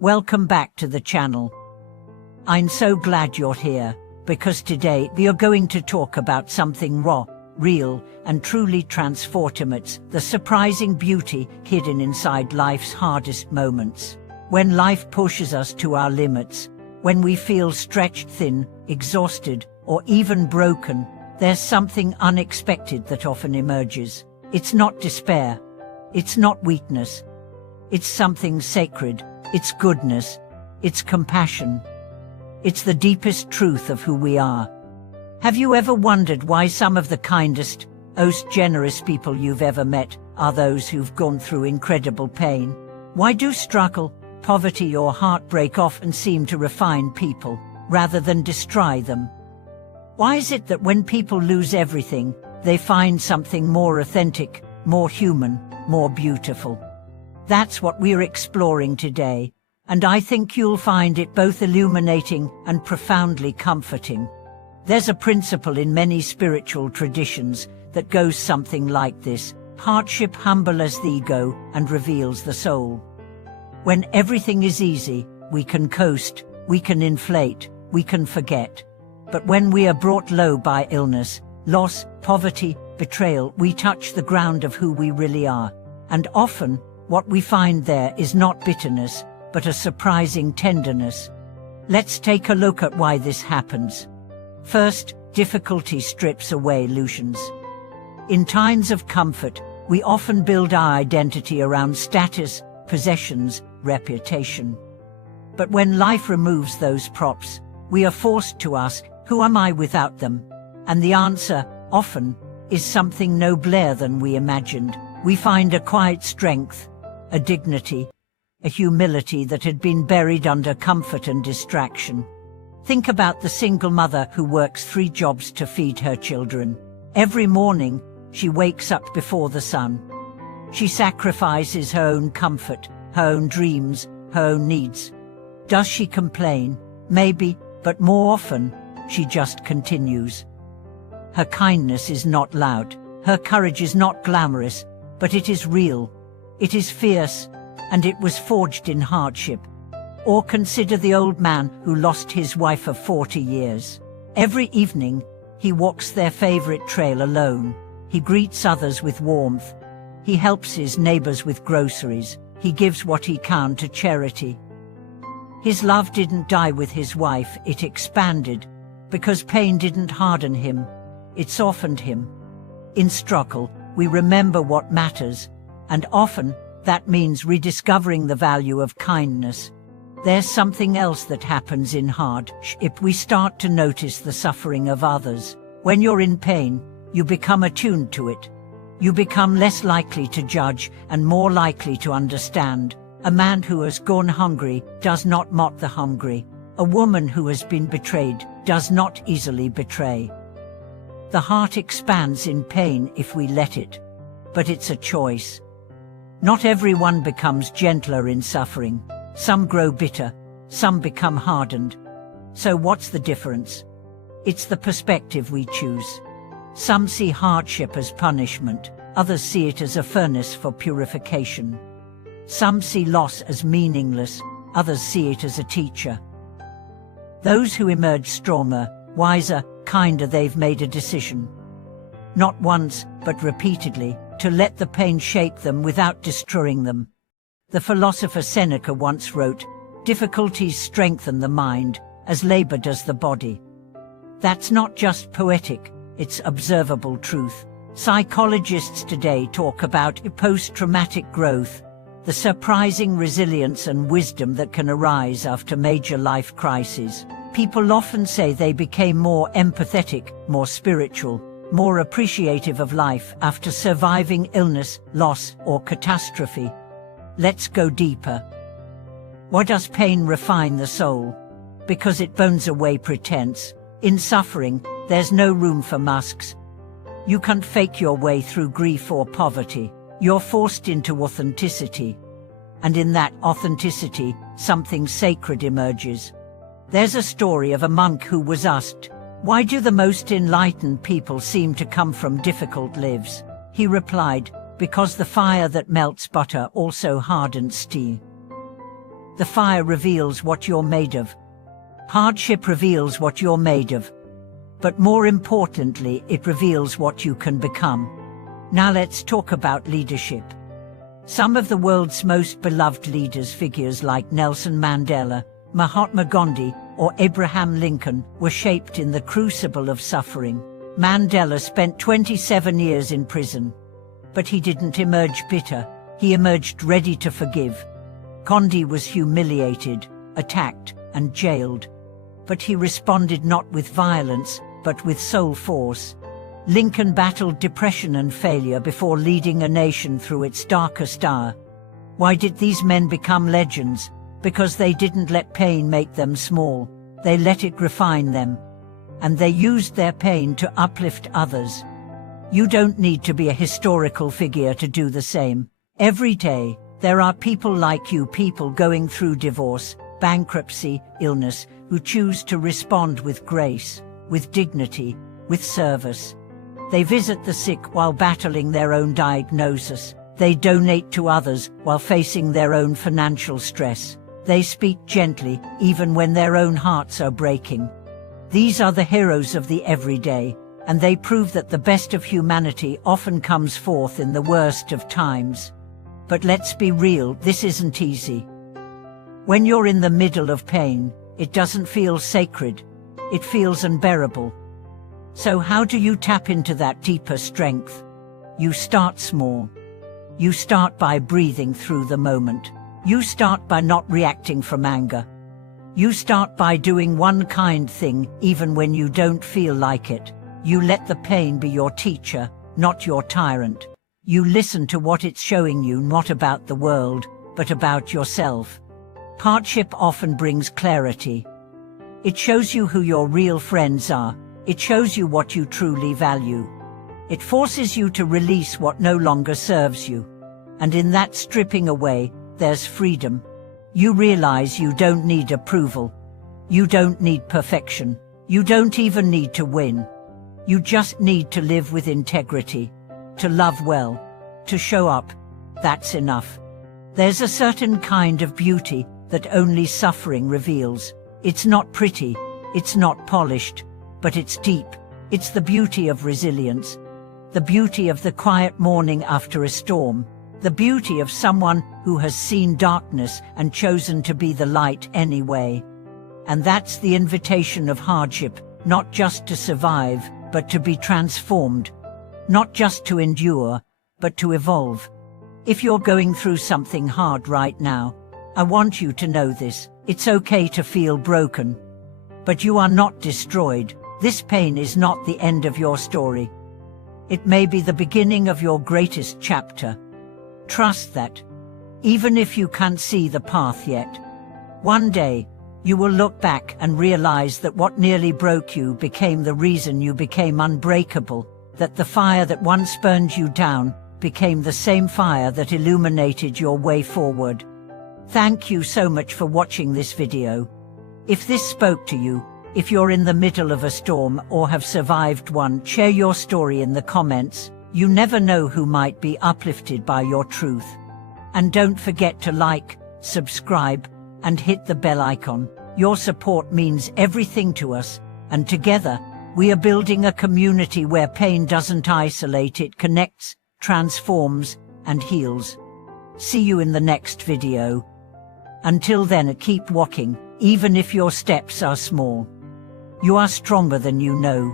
Welcome back to the channel. I'm so glad you're here, because today we are going to talk about something raw, real, and truly transformative, the surprising beauty hidden inside life's hardest moments. When life pushes us to our limits, when we feel stretched thin, exhausted, or even broken, there's something unexpected that often emerges. It's not despair. It's not weakness. It's something sacred. It's goodness. It's compassion. It's the deepest truth of who we are. Have you ever wondered why some of the kindest, most generous people you've ever met are those who've gone through incredible pain? Why do struggle, poverty, or heartbreak often seem to refine people, rather than destroy them? Why is it that when people lose everything, they find something more authentic, more human, more beautiful? That's what we're exploring today, and I think you'll find it both illuminating and profoundly comforting. There's a principle in many spiritual traditions that goes something like this: hardship humbles the ego and reveals the soul. When everything is easy, we can coast, we can inflate, we can forget. But when we are brought low by illness, loss, poverty, betrayal, we touch the ground of who we really are. And often, what we find there is not bitterness, but a surprising tenderness. Let's take a look at why this happens. First, difficulty strips away illusions. In times of comfort, we often build our identity around status, possessions, reputation. But when life removes those props, we are forced to ask, who am I without them? And the answer, often, is something nobler than we imagined. We find a quiet strength, a dignity, a humility that had been buried under comfort and distraction. Think about the single mother who works 3 jobs to feed her children. Every morning, she wakes up before the sun. She sacrifices her own comfort, her own dreams, her own needs. Does she complain? Maybe, but more often, she just continues. Her kindness is not loud, her courage is not glamorous, but it is real. It is fierce, and it was forged in hardship. Or consider the old man who lost his wife of 40 years. Every evening, he walks their favorite trail alone. He greets others with warmth. He helps his neighbors with groceries. He gives what he can to charity. His love didn't die with his wife, it expanded, because pain didn't harden him, it softened him. In struggle, we remember what matters, and often, that means rediscovering the value of kindness. There's something else that happens in hardship. We start to notice the suffering of others. When you're in pain, you become attuned to it. You become less likely to judge and more likely to understand. A man who has gone hungry does not mock the hungry. A woman who has been betrayed does not easily betray. The heart expands in pain if we let it. But it's a choice. Not everyone becomes gentler in suffering. Some grow bitter, some become hardened. So what's the difference? It's the perspective we choose. Some see hardship as punishment, others see it as a furnace for purification. Some see loss as meaningless, others see it as a teacher. Those who emerge stronger, wiser, kinder, they've made a decision. Not once, but repeatedly, to let the pain shape them without destroying them. The philosopher Seneca once wrote, "Difficulties strengthen the mind, as labor does the body." That's not just poetic, it's observable truth. Psychologists today talk about post-traumatic growth, the surprising resilience and wisdom that can arise after major life crises. People often say they became more empathetic, more spiritual, more appreciative of life after surviving illness, loss, or catastrophe. Let's go deeper. Why does pain refine the soul? Because it burns away pretense. In suffering, there's no room for masks. You can't fake your way through grief or poverty. You're forced into authenticity. And in that authenticity, something sacred emerges. There's a story of a monk who was asked, "Why do the most enlightened people seem to come from difficult lives?" He replied, "Because the fire that melts butter also hardens steel." The fire reveals what you're made of. Hardship reveals what you're made of. But more importantly, it reveals what you can become. Now let's talk about leadership. Some of the world's most beloved leaders, figures like Nelson Mandela, Mahatma Gandhi, or Abraham Lincoln, were shaped in the crucible of suffering. Mandela spent 27 years in prison. But he didn't emerge bitter, he emerged ready to forgive. Gandhi was humiliated, attacked, and jailed. But he responded not with violence, but with soul force. Lincoln battled depression and failure before leading a nation through its darkest hour. Why did these men become legends? Because they didn't let pain make them small. They let it refine them. And they used their pain to uplift others. You don't need to be a historical figure to do the same. Every day, there are people like you, people going through divorce, bankruptcy, illness, who choose to respond with grace, with dignity, with service. They visit the sick while battling their own diagnosis. They donate to others while facing their own financial stress. They speak gently, even when their own hearts are breaking. These are the heroes of the everyday, and they prove that the best of humanity often comes forth in the worst of times. But let's be real, this isn't easy. When you're in the middle of pain, it doesn't feel sacred. It feels unbearable. So how do you tap into that deeper strength? You start small. You start by breathing through the moment. You start by not reacting from anger. You start by doing one kind thing, even when you don't feel like it. You let the pain be your teacher, not your tyrant. You listen to what it's showing you, not about the world, but about yourself. Hardship often brings clarity. It shows you who your real friends are. It shows you what you truly value. It forces you to release what no longer serves you. And in that stripping away, there's freedom. You realize you don't need approval. You don't need perfection. You don't even need to win. You just need to live with integrity, to love well, to show up. That's enough. There's a certain kind of beauty that only suffering reveals. It's not pretty, it's not polished, but it's deep. It's the beauty of resilience, the beauty of the quiet morning after a storm, the beauty of someone who has seen darkness and chosen to be the light anyway. And that's the invitation of hardship, not just to survive, but to be transformed. Not just to endure, but to evolve. If you're going through something hard right now, I want you to know this. It's okay to feel broken. But you are not destroyed. This pain is not the end of your story. It may be the beginning of your greatest chapter. Trust that. Even if you can't see the path yet. One day, you will look back and realize that what nearly broke you became the reason you became unbreakable, that the fire that once burned you down became the same fire that illuminated your way forward. Thank you so much for watching this video. If this spoke to you, if you're in the middle of a storm or have survived one, share your story in the comments. You never know who might be uplifted by your truth. And don't forget to like, subscribe, and hit the bell icon. Your support means everything to us, and together, we are building a community where pain doesn't isolate, it connects, transforms, and heals. See you in the next video. Until then, keep walking, even if your steps are small. You are stronger than you know.